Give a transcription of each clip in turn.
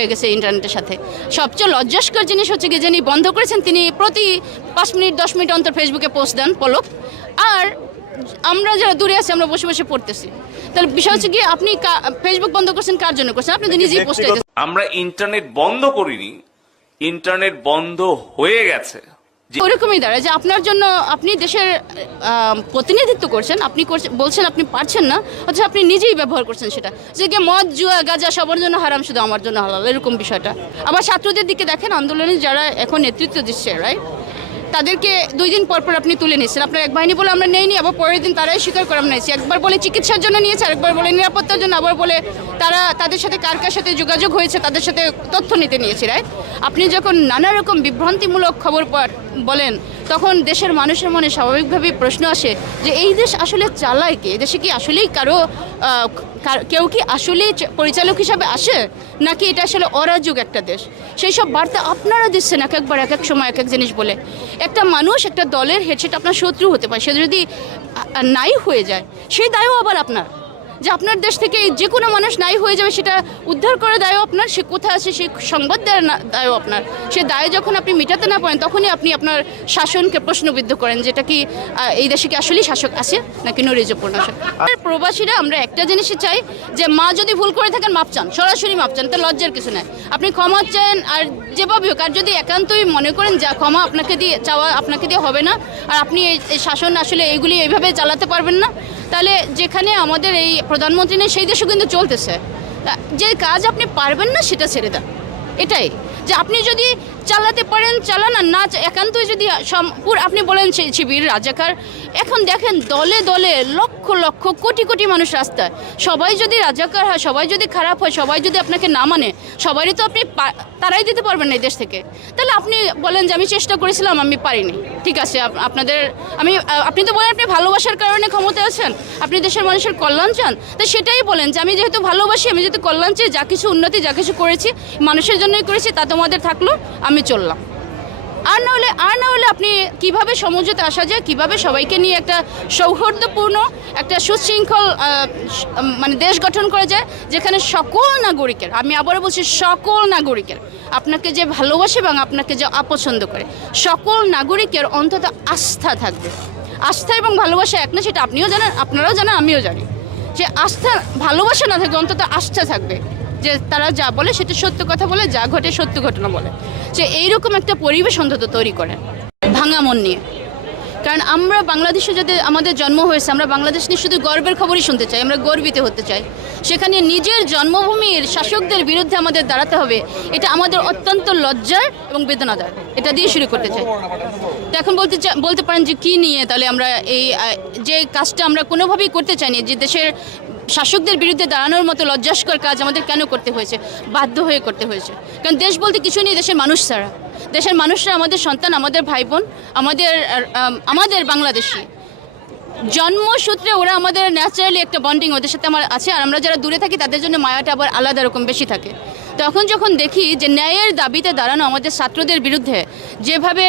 হয়ে গেছে ইন্টারনেটের সাথে। সবচেয়ে লজ্জাস্কর জিনিস হচ্ছে কি, যিনি বন্ধ করেছেন তিনি প্রতি 5 মিনিট 10 মিনিট অন্তর ফেসবুকে পোস্ট দেন পলক, আর আমরা যারা দূরে আছি আমরা বসে বসে পড়তেছি। তাহলে বিষয় হচ্ছে কি, আপনি ফেসবুক বন্ধ করছেন কার জন্য করছেন? আপনি তো নিজেই পোস্ট করেছেন। আমরা ইন্টারনেট বন্ধ করিনি, ইন্টারনেট বন্ধ হয়ে গেছে। ওরকমই দাঁড়ায় যে আপনার জন্য আপনি দেশের প্রতিনিধিত্ব করছেন, আপনি বলছেন আপনি পারছেন না, অথচ আপনি নিজেই ব্যবহার করছেন সেটা, যে মদ জুয়া গাঁজা সবার জন্য হারাম, শুধু আমার জন্য হালাল, এরকম বিষয়টা। আবার ছাত্রদের দিকে দেখেন, আন্দোলনে যারা এখন নেতৃত্ব দিচ্ছে, রাইট, তাদেরকে 2 দিন পর পর আপনি তুলে নিচ্ছেন। আপনার এক বাহিনী বলে আমরা নেইনি, আবার পরের দিন তারাই স্বীকার করে আমরা নিয়েছি। একবার বলে চিকিৎসার জন্য নিয়েছে, আরেকবার বলে নিরাপত্তার জন্য, আবার বলে তাদের সাথে কার কার সাথে যোগাযোগ হয়েছে তাদের সাথে তথ্য নিতে নিয়েছি, রাইট। আপনি যখন নানা রকম বিভ্রান্তিমূলক খবর বলেন, তখন দেশের মানুষের মনে স্বাভাবিকভাবেই প্রশ্ন আসে যে এই দেশ আসলে চালায় কে? দেশে কি আসলেই কেউ কি আসলেই পরিচালক হিসাবে আসে, নাকি এটা আসলে অরাজক একটা দেশ? সেই সব বার্তা আপনারা দিচ্ছেন এক একবার, এক এক সময় এক এক জিনিস বলে। একটা মানুষ একটা দলের হেড, সেটা আপনার শত্রু হতে পারে, সে যদি নাই হয়ে যায় সেই দায়ও আবার আপনার। যে আপনার দেশ থেকে যে কোনো মানুষ নাই হয়ে যাবে, সেটা উদ্ধার করে দায়ও আপনার। সে কোথায় আছে সেই সংবাদ দেওয়ার দায়ও আপনার। সে দায় যখন আপনি মেটাতে না পারেন, তখনই আপনি আপনার শাসনকে প্রশ্নবিদ্ধ করেন, যেটা কি এই দেশে কি আসলেই শাসক আছে নাকি নৈরাজ্যপূর্ণ শাসক। আর প্রবাসীরা আমরা একটা জিনিসই চাই, যে মা যদি ভুল করে থাকেন মাপ চান, সরাসরি মাপ চান, তো লজ্জার কিছু নেই। আপনি ক্ষমা চান, আর যেভাবে হোক, আর যদি একান্তই মনে করেন যা ক্ষমা আপনাকে দিয়ে হবে না, আর আপনি এই শাসন আসলে এইগুলি এইভাবে চালাতে পারবেন না, তাহলে যেখানে আমাদের এই প্রধানমন্ত্রী নেই সেই দেশও কিন্তু চলতেছে। যে কাজ আপনি পারবেন না সেটা ছেড়ে দেন। এটাই যে আপনি যদি চালাতে পারেন চালান, আর না একান্তই যদি আপনি বলেন শিবির রাজাকার, এখন দেখেন দলে দলে লক্ষ লক্ষ কোটি কোটি মানুষ রাস্তায়। সবাই যদি রাজাকার হয়, সবাই যদি খারাপ হয়, সবাই যদি আপনাকে না মানে, সবারই তো আপনি তারাই দিতে পারবেন না এই দেশ থেকে। তাহলে আপনি বলেন যে আমি চেষ্টা করেছিলাম, আমি পারিনি। ঠিক আছে, আপনি তো বলেন আপনি ভালোবাসার কারণে ক্ষমতায় আছেন, আপনি দেশের মানুষের কল্যাণ চান, তো সেটাই বলেন যে আমি যেহেতু ভালোবাসি, আমি যেহেতু কল্যাণ চাই, যা কিছু উন্নতি যা কিছু করেছি মানুষের জন্যই করেছি, তা তোমাদের থাকলো, আমি চললাম। আর না হলে আপনি কিভাবে সমঝোতা আসা যায়, কিভাবে সবাইকে নিয়ে একটা সৌহার্দ্যপূর্ণ একটা সুশৃঙ্খল মানে দেশ গঠন করা যায়, যেখানে সকল নাগরিকের, আমি আবারও বলছি সকল নাগরিকের, আপনাকে যে ভালোবাসে এবং আপনাকে যে অপছন্দ করে, সকল নাগরিকের অন্তত আস্থা থাকবে। আস্থা এবং ভালোবাসা এক না, সেটা আপনিও জানেন, আপনারাও জানেন, আমিও জানি। যে আস্থা ভালোবাসা না থাকবে, অন্তত আস্থা থাকবে, যে তারা যা বলে সেটা সত্য কথা বলে, যা ঘটে সত্য ঘটনা বলে। যে এইরকম একটা পরিবেশ অন্তত তৈরি করেন ভাঙা মন নিয়ে। কারণ আমরা বাংলাদেশে যদি আমাদের জন্ম হয়েছে, আমরা বাংলাদেশ নিয়ে শুধু গর্বের খবরই শুনতে চাই, আমরা গর্বিত হতে চাই। সেখানে নিজের জন্মভূমির শাসকদের বিরুদ্ধে আমাদের দাঁড়াতে হবে, এটা আমাদের অত্যন্ত লজ্জার এবং বেদনাদায়ক। এটা দিয়ে শুরু করতে চাই। তো এখন বলতে পারেন যে কী নিয়ে তাহলে আমরা এই যে কাজটা আমরা কোনোভাবেই করতে চাইনি, যে দেশের শাসকদের বিরুদ্ধে দাঁড়ানোর মতো লজ্জাস্কর কাজ আমাদের কেন করতে হয়েছে, বাধ্য হয়ে করতে হয়েছে। কারণ দেশ বলতে কিছু নেই দেশের মানুষ ছাড়া। দেশের মানুষরা আমাদের সন্তান, আমাদের ভাই বোন, আমাদের বাংলাদেশি জন্মসূত্রে ওরা আমাদের ন্যাচারালি একটা বন্ডিং ওদের সাথে আমার আছে। আর আমরা যারা দূরে থাকি তাদের জন্য মায়াটা আবার আলাদা রকম বেশি থাকে। তখন যখন দেখি যে ন্যায়ের দাবিতে দাঁড়ানো আমাদের ছাত্রদের বিরুদ্ধে যেভাবে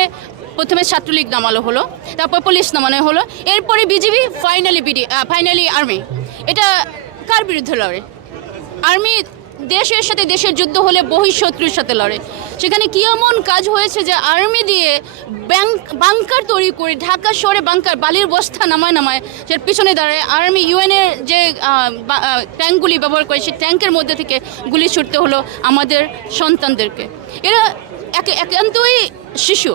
প্রথমে ছাত্রলীগ নামানো হলো, তারপর পুলিশ নামানো হলো, এরপরে বিজেপি, ফাইনালি আর্মি। এটা কার বিরুদ্ধে লড়ে? আর্মি দেশের সাথে, দেশের যুদ্ধ হলে বহিঃশত্রুর সাথে লড়ে। সেখানে কি এমন কাজ হয়েছে যে আর্মি দিয়ে বাংকার তৈরি করে, ঢাকা শহরে বাংকার, বালির বস্তা নামায় সে পিছনে দাঁড়ায় আর্মি, ইউএনের যে ট্যাঙ্কগুলি ব্যবহার করে সেই ট্যাঙ্কের মধ্যে থেকে গুলি ছুটতে হলো আমাদের সন্তানদেরকে। এরা একান্তই শিশু।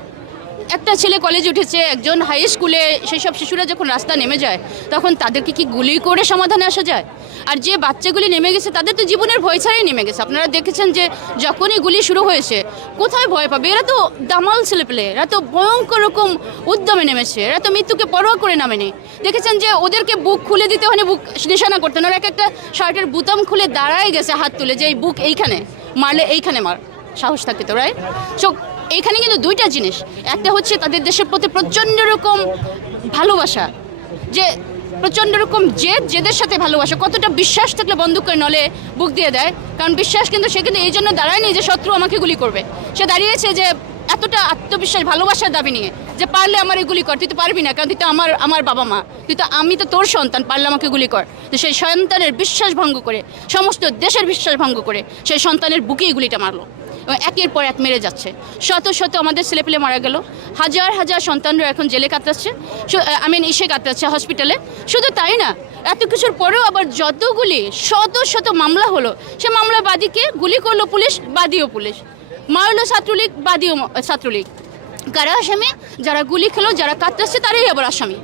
একটা ছেলে কলেজে উঠেছে, একজন হাই স্কুলে, সেই সব শিশুরা যখন রাস্তা নেমে যায় তখন তাদেরকে কি গুলি করে সমাধানে আসা যায়? আর যে বাচ্চাগুলি নেমে গেছে তাদের তো জীবনের ভয় ছাড়াই নেমে গেছে। আপনারা দেখেছেন যে যখনই গুলি শুরু হয়েছে কোথায় ভয় পাবে? এরা তো দামাল ছেলেপেলে, এরা তো ভয়ঙ্কর রকম উদ্যমে নেমেছে, এরা তো মৃত্যুকে পরোয়া করে নামেনি। দেখেছেন যে ওদেরকে বুক খুলে দিতে হয়নি, বুক নিশানা করতেন, ওরা একটা শার্টের বুতাম খুলে দাঁড়ায় গেছে হাত তুলে, যে এই বুক এইখানে মারলে এইখানে মার, সাহস থাকে তো, রাইট? সো এখানে কিন্তু দুইটা জিনিস, একটা হচ্ছে তাদের দেশের প্রতি প্রচণ্ড রকম ভালোবাসা, যে প্রচণ্ড রকম জেদের সাথে ভালোবাসা। কতটা বিশ্বাস থাকলে বন্দুক করে নলে বুক দিয়ে দেয়, কারণ বিশ্বাস কিন্তু সে কিন্তু এই জন্য দাঁড়ায়নি যে শত্রু আমাকে গুলি করবে, সে দাঁড়িয়েছে যে এত কতটা আত্মবিশ্বাস ভালোবাসার দাবি নিয়ে যে পারলে আমার গুলি কর, তুই তো পারবি না কারণ তুই তো আমার বাবা মা, আমি তো তোর সন্তান, পারলে আমাকে গুলি কর। তো সেই সন্তানের বিশ্বাস ভঙ্গ করে, সমস্ত দেশের বিশ্বাস ভঙ্গ করে সেই সন্তানের বুকেই গুলিটা মারলো এবং একের পর এক মেরে যাচ্ছে। শত শত আমাদের ছেলেপেলে মারা গেল, হাজার হাজার সন্তানরা এখন জেলে কাতরাচ্ছে, ইসে কাতরাচ্ছে হসপিটালে। শুধু তাই না, এত কিছুর পরেও আবার যতগুলি শত শত মামলা হলো, সে মামলা বাদীকে গুলি করলো পুলিশ, বাদীও পুলিশ, মারলো ছাত্রলীগ, বাদীও ছাত্রলীগ। কারা আসামি? যারা গুলি খেলো, যারা কাতরাচ্ছে তারাই আবার আসামি।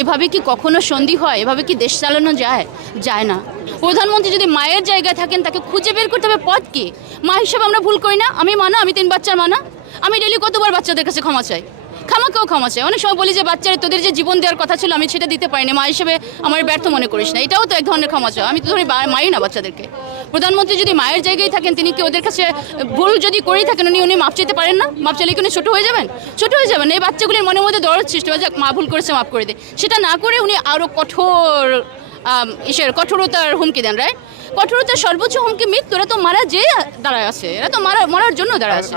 এভাবে কি কখনো সন্ধি হয়? এভাবে কি দেশ চালানো যায়? যায় না। প্রধানমন্ত্রী যদি মায়ের জায়গায় থাকেন, তাকে খুঁজে বের করতে হবে পথ কি। মা হিসেবে আমরা ভুল করি না? আমি মানা, আমি 3 বাচ্চার মানা, আমি ডেলি কতবার বাচ্চাদের কাছে ক্ষমা চাই, খামাকেও ক্ষমা চাই। অনেক সময় বলি যে বাচ্চারা তোদের যে জীবন দেওয়ার কথা ছিল আমি সেটা দিতে পারিনি, মা হিসেবে আমার ব্যর্থ মনে করিস না, এটাও তো এক ধরনের ক্ষমা চাই। আমি তো ধরি মারি না বাচ্চাদেরকে। প্রধানমন্ত্রী যদি মায়ের জায়গায় থাকেন, তিনি কি ওদের কাছে ভুল যদি করেই থাকেন উনি মাপ চাইতে পারেন না? মাপ চাইলে কি উনি ছোটো হয়ে যাবেন? ছোটো হয়ে যাবেন। এই বাচ্চাগুলির মনের মধ্যে দরদ সৃষ্টি হয় যে মা ভুল করেছে, মাফ করে দে। সেটা না করে উনি আরও কঠোরতার হুমকি দেন, রাইট? কঠোরতার সর্বোচ্চ হুমকি মৃত্যু। এরা তো মারা যে দাঁড়ায় আছে, এরা তো মরার জন্য দাঁড়ায় আছে।